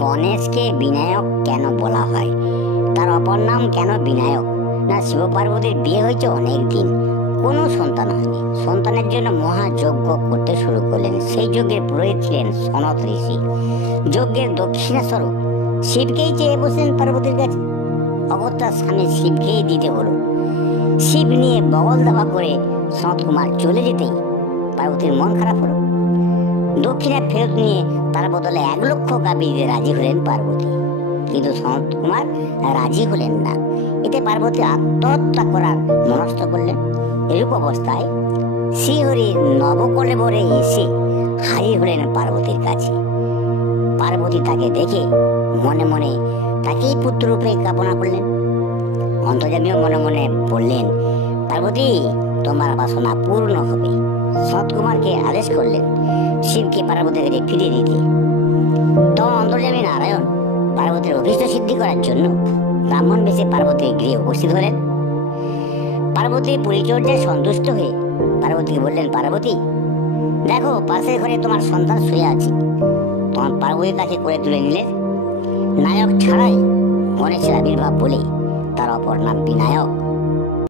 গণেশকে বিনায়ক কেন বলা হয়? তার অপর নাম কেন বিনায়ক? না, শিব পার্বতীর বিয়ে হয়েছে অনেক দিন, কোনো সন্তান হয়নি। সন্তানের জন্য মহাযজ্ঞ করতে শুরু করলেন। সেই যজ্ঞের পুরোহিত ছিলেন সনত ঋষি। যজ্ঞের দক্ষিণা স্বরূপ শিবকেই চেয়ে বসলেন পার্বতীর কাছে। অগত্যা স্বামী শিবকেই দিতে হলো। শিব নিয়ে বগল দাবা করে সনত কুমার চলে যেতেই পার্বতীর মন খারাপ হলো। দক্ষিণা ফেরত নিয়ে তার বদলে 1,00,000 গাভী দিতে রাজি হলেন পার্বতী। কিন্তু সনত কুমার রাজি হলেন না। এতে পার্বতী আত্মহত্যা করার মনস্থ করলেন। এরূপ অবস্থায় শ্রীহরির নবকলেবরে এসে হাজির হলেন পার্বতীর কাছে। পার্বতী তাকে দেখে মনে মনে তাকেই পুত্ররূপে কামনা করলেন। অন্তর্যামীও মনে মনে বললেন, পার্বতী, তোমার বাসনা পূর্ণ হবে। সনত কুমারকে আদেশ করলেন শিবকে পার্বতীর কাছে ফিরিয়ে দিতে। তখন অন্তর্যামী নারায়ণ পার্বতীর অভীষ্ট সিদ্ধি করার জন্য ব্রাহ্মণ বেশে পার্বতীর গৃহে উপস্থিত হলেন। পার্বতীর পরিচর্যায় সন্তুষ্ট হয়ে পার্বতীকে বললেন, পার্বতী, দেখো পাশের ঘরে তোমার সন্তান শুয়ে আছে। তখন পার্বতীর কাছে করে তুলে নিলেন। নায়ক ছাড়াই গণেশের আবির্ভাব বলে তার অপর নাম বিনায়ক।